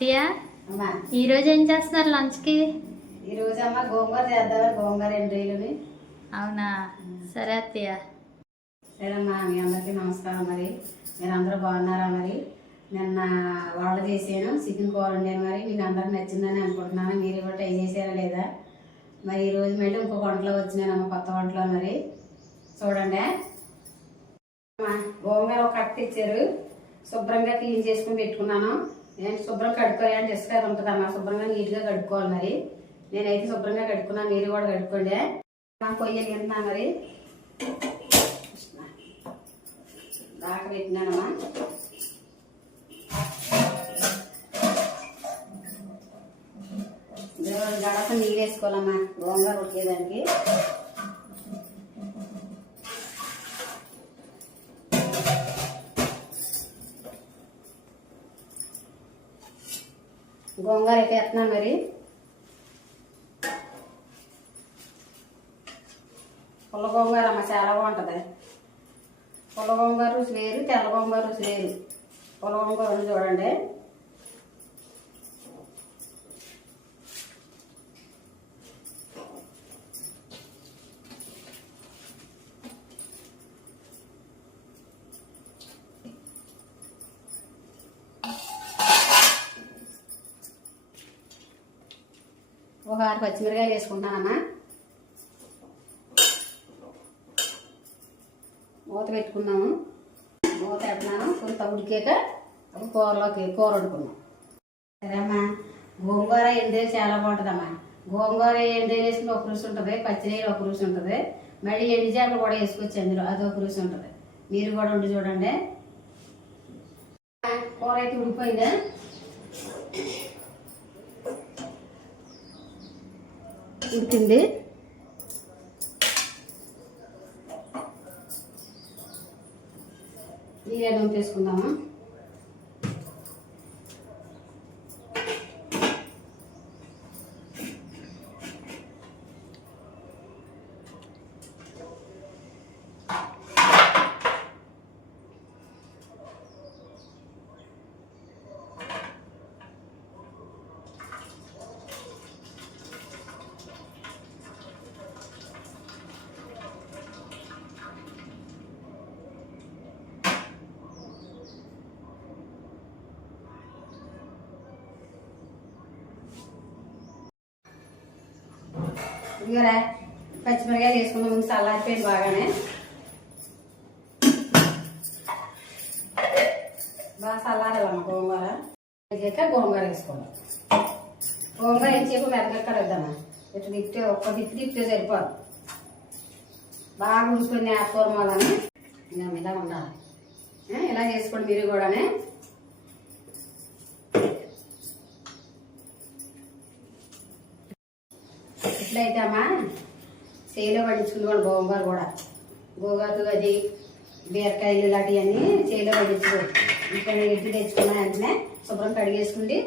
అమ్మా ఈరోజు ఏం చేస్తున్నారు లంచ్కి? ఈరోజు అమ్మ గోంగూర చేద్దామని గోంగూర 2 రోజులని. అవునా, సరే అత్తయ్య. సరేమ్మా, మీ అందరికీ నమస్కారం. మరి మీరు అందరూ బాగున్నారా? మరి నిన్న వాళ్ళు చేసాను చికెన్ కూర వండాను. మరి మీకు అందరికి నచ్చిందని అనుకుంటున్నాను. మీరు కూడా ట్రై చేసారా లేదా? మరి ఈరోజు మళ్ళీ ఇంకొక వంటలో వచ్చినానమ్మ, కొత్త వంటలో. మరి చూడండి, గోంగూర ఒక కట్ట ఇచ్చారు. శుభ్రంగా క్లీన్ చేసుకుని పెట్టుకున్నాను. నేను శుభ్రం కడుక్కోవాలంటే ఇసుక అది ఉంటుంది అన్న, శుభ్రంగా నీట్గా కడుక్కోవాలి. మరి నేనైతే శుభ్రంగా కడుక్కున్నాను, మీరు కూడా కడుక్కోండి. పొయ్యి వెళ్తున్నా. మరి దాకా పెట్టినానమ్మా. గడప నీళ్ళు వేసుకోవాలమ్మా గోంగూర ఉడికేదానికి. గోంగూర అయితే వేస్తున్నాను. మరి పుల్ల గోంగూర అమ్మ చాలా బాగుంటుంది. పుల్ల గోంగూర రుచి వేరు, తెల్ల గోంగూర రుచి వేరు. పుల్ల గోంగూర చూడండి. ఒక 6 పచ్చిమిరకాయలు వేసుకుంటానమ్మా. మూత పెట్టుకున్నాము. మూత పెట్టినాను. కొంత ఉడికాక కూర వండుకున్నాం. సరే అమ్మా, గోంగూర ఎండేలు చాలా బాగుంటుందమ్మా. గోంగూర ఎండేలు వేసుకుని ఒక రుచి ఉంటుంది, పచ్చిరొయ్యలు ఒక రుచి ఉంటుంది, మళ్ళీ ఎండు చేపలు కూడా వేసుకోవచ్చు అందులో, అది ఒక రుచి ఉంటుంది. మీరు కూడా వండి చూడండి. కూర అయితే ఉడిపోయిందా? ఉడికింది. నీళ్ళు తీసుకుందామా. ఇదిగోరా, పచ్చిమిరకాయలు వేసుకున్న ముందు చల్లారిపోయింది బాగానే. బాగా చల్లారాలమ్మ గోంగూర. గోంగూర వేసుకోవాలి. గోంగూర ఎంతసేపు మెరగక్కడొద్దామా. ఇటు తిప్పితే ఒక్క తిప్పితే సరిపోదు. బాగా ఉంచుకొని ఆకుకూరమాలని ఇలా ఉండాలి. ఇలా చేసుకోండి మీరు కూడానే. ఇట్లయితే అమ్మా చేలో పండించుకునేవాళ్ళు గోంగూర కూడా. గోంగూరకు అది బీరకాయలు ఇలాంటివన్నీ చేలో పండించుకోవాలి. ఇక్కడ ఎడ్డు తెచ్చుకున్న వెంటనే శుభ్రం కడిగేసుకుంటే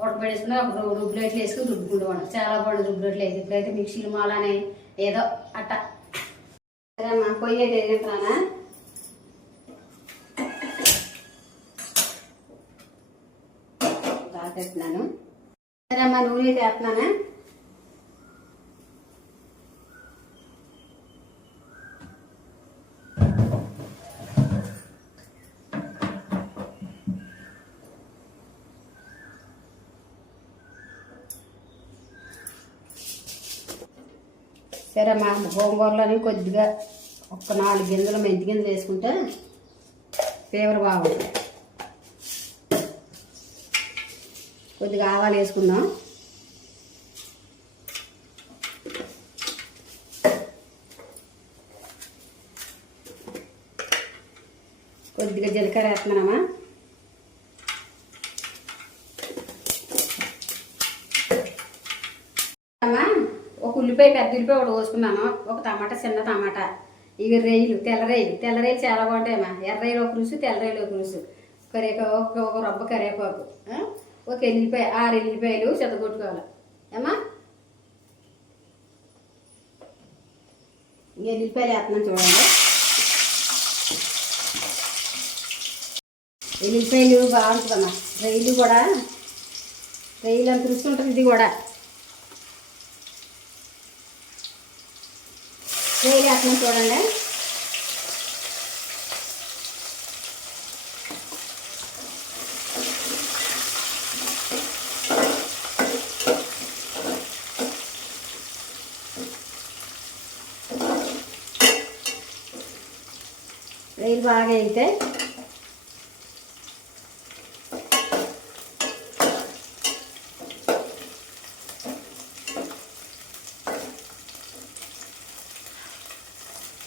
ఉడకబెట్టేసుకుని ఒక రుబ్బులేట్లు వేసుకుని రుబ్బుకుంటాం. చాలా బాగుంది రుబ్బులేట్లు అయితే. ఇప్పుడైతే మిక్సీలు మాలని ఏదో అట్ట. సరే అమ్మా, పొయ్యి అయితే వేసుకున్నానా. దాకేస్తున్నాను. సరే అమ్మా, నూనె అయితే వేస్తున్నానా. సరే అమ్మా, గోంగూరలోని కొద్దిగా ఒక 4 గింజలు మెంతి గింజలు వేసుకుంటే ఫ్లేవర్ బాగుంటుంది. కొద్దిగా ఆవాలు వేసుకుందాం. కొద్దిగా జీలకర్ర వేస్తున్నానమ్మా. ఒక ఉల్లిపాయ, పెద్ద ఉల్లిపాయ ఒకటి కోసుకున్నాను. ఒక టమాటా, చిన్న టమాటా. ఇవి రొయ్యలు, తెల్ల రొయ్యలు చాలా బాగుంటాయమ్మా. ఎర్ర రొయ్యలు ఒక రుచి, తెల్ల రొయ్యలు ఒక రుచి. ఒక రొబ్బ కరివేపాకు, ఒక ఎల్లిపాయ, 6 ఎల్లిపాయలు చెత్తగొట్టుకోవాలి ఏమా. ఎల్లిపాయలు వేస్తున్నాను చూడండి. ఎల్లిపాయలు బాగుంటుందమ్మా. రొయ్యలు కూడా రొయ్యలు అంత రుచి ఉంటుంది ఇది కూడా. రొయ్యలు వేస్తున్నాం చూడండి. రొయ్యలు బాగా అయితే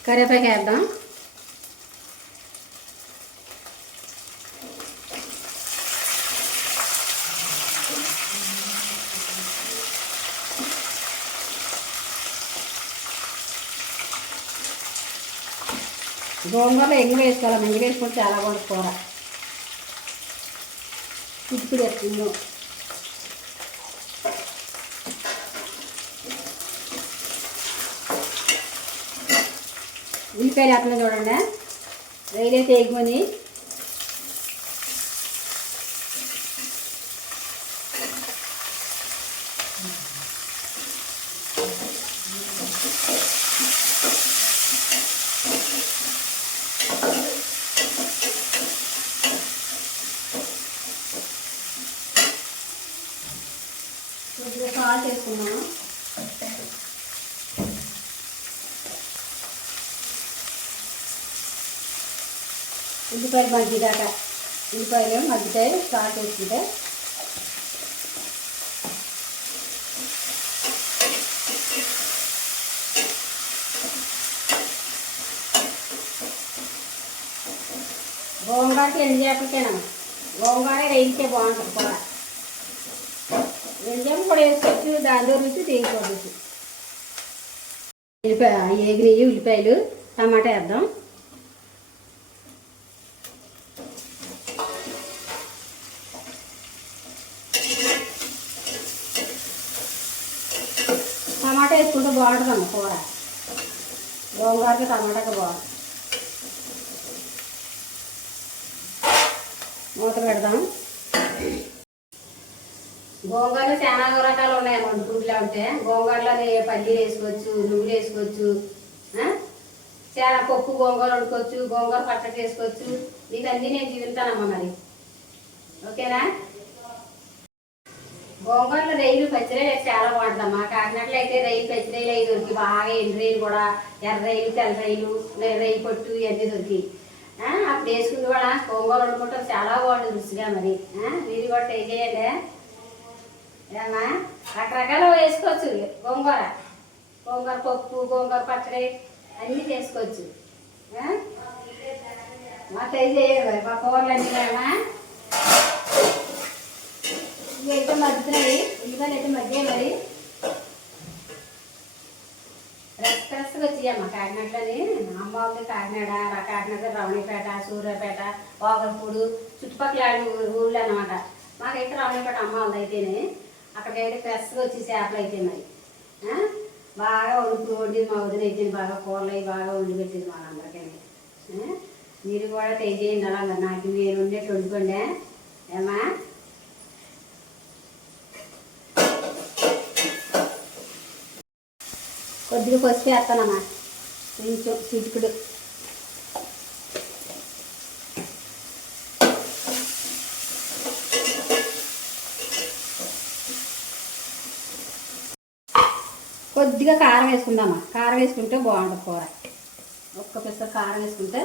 కరివేపాకు వేద్దాం. గోంగూరలో ఎంగు వేసుకోవాలి. ఎంగు వేసుకుంటే చాలా బాగుంటుంది కూర. ఇప్పుడు వేస్తుంది. ఉల్లిపాయలు వేస్తున్నాం చూడండి. రొయ్యలు అయితే ఎగుమని కొద్దిగా సాల్ట్ వేసుకున్నాము. ఉల్లిపాయలు మగ్గిదాకా ఉల్లిపాయలు మగ్గుతాయి. సాల్ట్ వేసుకుంటే గోంగూరకి ఎండు చేపలకేనా గోంగూర రేయితే బాగుంటుంది కూర. ఎండు చేప కూడా వేసుకోవచ్చు. దానిలో రుచి దీంట్లో రుచి. ఎగిరివి ఉల్లిపాయలు టమాటా వేద్దాం. టమాటా వేసుకుంటే బాగుంటుందమ్మ కూర. గోంగూరకి టమాటాకి బాగుంటుంది. మూత పెడదాం. గోంగూరలో చాలా రకాలు ఉన్నాయన్నమాట. గుడ్లు అంటే గోంగూరలో పల్లీలు వేసుకోవచ్చు, నువ్వులు వేసుకోవచ్చు, చాలా పప్పు గోంగూర వండుకోవచ్చు, గోంగూర పచ్చడి చేసుకోవచ్చు. మీకు అన్నీ నేను చూపిస్తానమ్మా మరి. ఓకేనా? గోంగూరలో రైలు పచ్చిరొయ్యలు అయితే చాలా బాగుంటుందమ్మా. కాకినాడలో అయితే రైలు పచ్చిరొయ్యలు అవి దొరికి బాగా ఎండు రొయ్యలు కూడా, ఎర్ర రైలు, తెల్ల రైలు, రొయ్య పొట్టు ఇవన్నీ దొరికి అప్పుడు వేసుకుని కూడా గోంగూర వండుకుంటాం. చాలా బాగుంటుంది రుచిగా. మరి మీరు కూడా ట్రై చేయండి. ఏమా రకరకాలు వేసుకోవచ్చు. గోంగూర పప్పు, గోంగూర పచ్చడి అన్నీ చేసుకోవచ్చు. మా ట్రై చేయండి మరి. మా కూరలు అన్నీ ఏమా ఇవి అయితే మగ్గుతున్నాయి. ఉల్లిపాయలు అయితే మగ్గాయి. మరి ఫ్రెష్గా వచ్చాయమ్మ. కాకినాడలోని అమ్మ వాళ్ళది కాకినాడ రమణీపేట, సూర్యాపేట, ఓగలపూడు చుట్టుపక్కల ఊళ్ళు అనమాట. మాకైతే రమణీపేట అమ్మ వాళ్ళది అయితేనే. అక్కడికైతే ఫ్రెష్గా వచ్చి చేపలు అయితే మరి బాగా వండింది. మా వదిన అయితే బాగా కూరలు అవి బాగా వండి పెట్టింది మా అందరికీ. మీరు కూడా ట్రై చేయండి. అలా నాకు మీరు ఉండేట్టు వండుకోండి. ఏమా కొద్దిగా పసుపు వేస్తానమ్మా. కొంచెం చిటుకుడు. కొద్దిగా కారం వేసుకుందామా. కారం వేసుకుంటే బాగుంటుంది కూర. ఒక్క పిస్త కారం వేసుకుంటే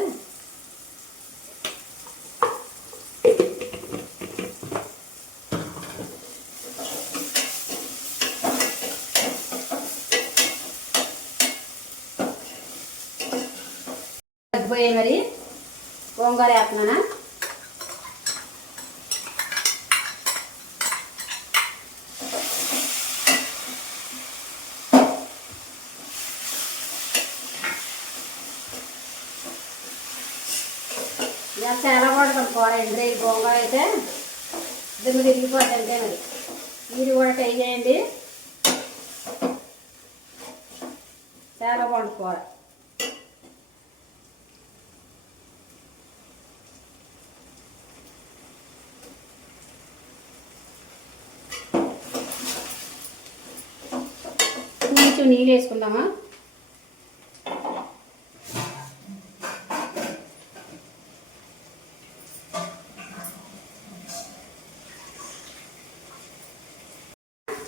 తగ్గిపోయాయి. మరి గోంగూర వేస్తున్నానా. చాలా బాగుంటుంది కూర. ఎండు గోంగూర అయితే దుమ్ము తిరిగిపోతుంటే మరి మీరు కూడా ట్రై చేయండి. చాలా బాగుంటుంది కూర. కొంచెం నీళ్ళు వేసుకుందామా.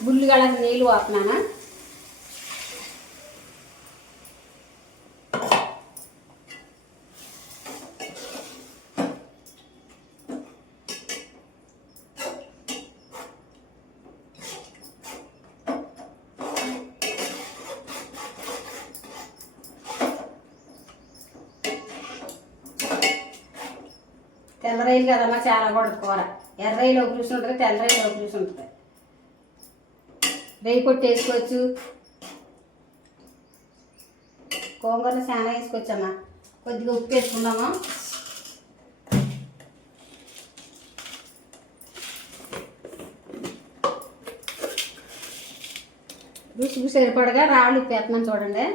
బుల్లిగల నీళ్ళు పోతున్నానా. తెల్ల రైలు కదమ్మా చాలా కూడా కూర. ఎర్ర రైలు ఒక రుచి ఉంటుంది, తెల్ల రైలు ఒక రుచి ఉంటుంది. రేయి పొట్టు వేసుకోవచ్చు, గోంగూరలో చాలా వేసుకోవచ్చమ్మా. కొద్దిగా ఉప్పు వేసుకుందామా. రుచికి సరిపడగా రాళ్ళు ఉప్పు వేస్తున్నాను చూడండి.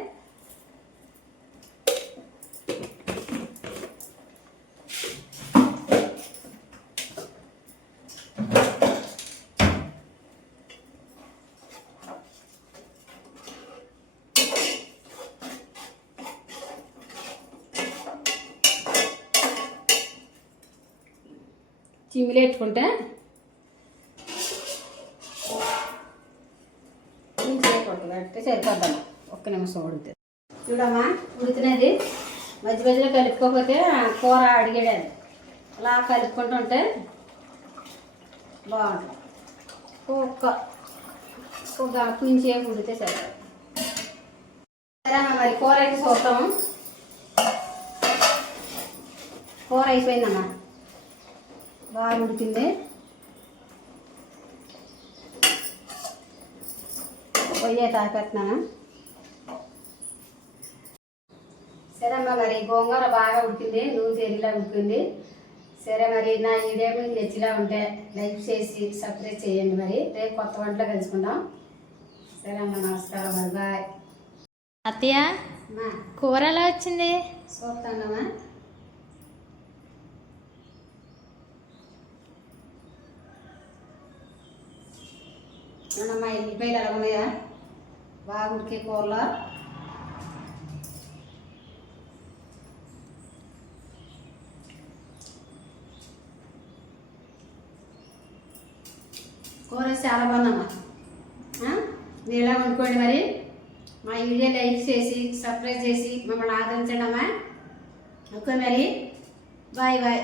చిమ్మిలు పెట్టుకుంటే అంటే సరిపోద్దమ్మా. ఒక్క నిమిషం ఉడుతుంది చూడమ్మా. ఉడుతున్నది. మధ్య మధ్యలో కలుపుకోకపోతే కూర అడిగాడు. అలా కలుపుకుంటుంటే బాగుంటుంది. ఒక్క కొంచెం ఉడితే సరే. సరే అమ్మా, మరి కూర అయితే చూద్దాము. కూర అయిపోయిందమ్మా, బాగా ఉడికింది. పొయ్యి తాపెట్టినాను. సరే అమ్మ, మరి గోంగూర బాగా ఉడికింది, నూనె తెరిలా ఉడికింది. సరే మరి నా వీడియో మీకు నచ్చిలా ఉంటే లైక్ చేసి సబ్స్క్రైబ్ చేయండి. మరి రేపు కొత్త వంటలో కలుసుకుందాం. సరే అమ్మ, నమస్కారం. మరి బాయ్. అత్తయ్య కూర ఎలా వచ్చింది? చూస్తానమ్మా. చూడమ్మా, ఎల్లిపాయలు ఎలా ఉన్నాయా? బాగా ఉడికే కూరలో. కూర చాలా బాగుందమ్మా. మీరు ఎలా వండుకోండి. మరి మా వీడియో లైక్ చేసి సబ్స్క్రైబ్ చేసి మమ్మల్ని ఆదరించండి అమ్మా. ఓకే మరి, బాయ్ బాయ్.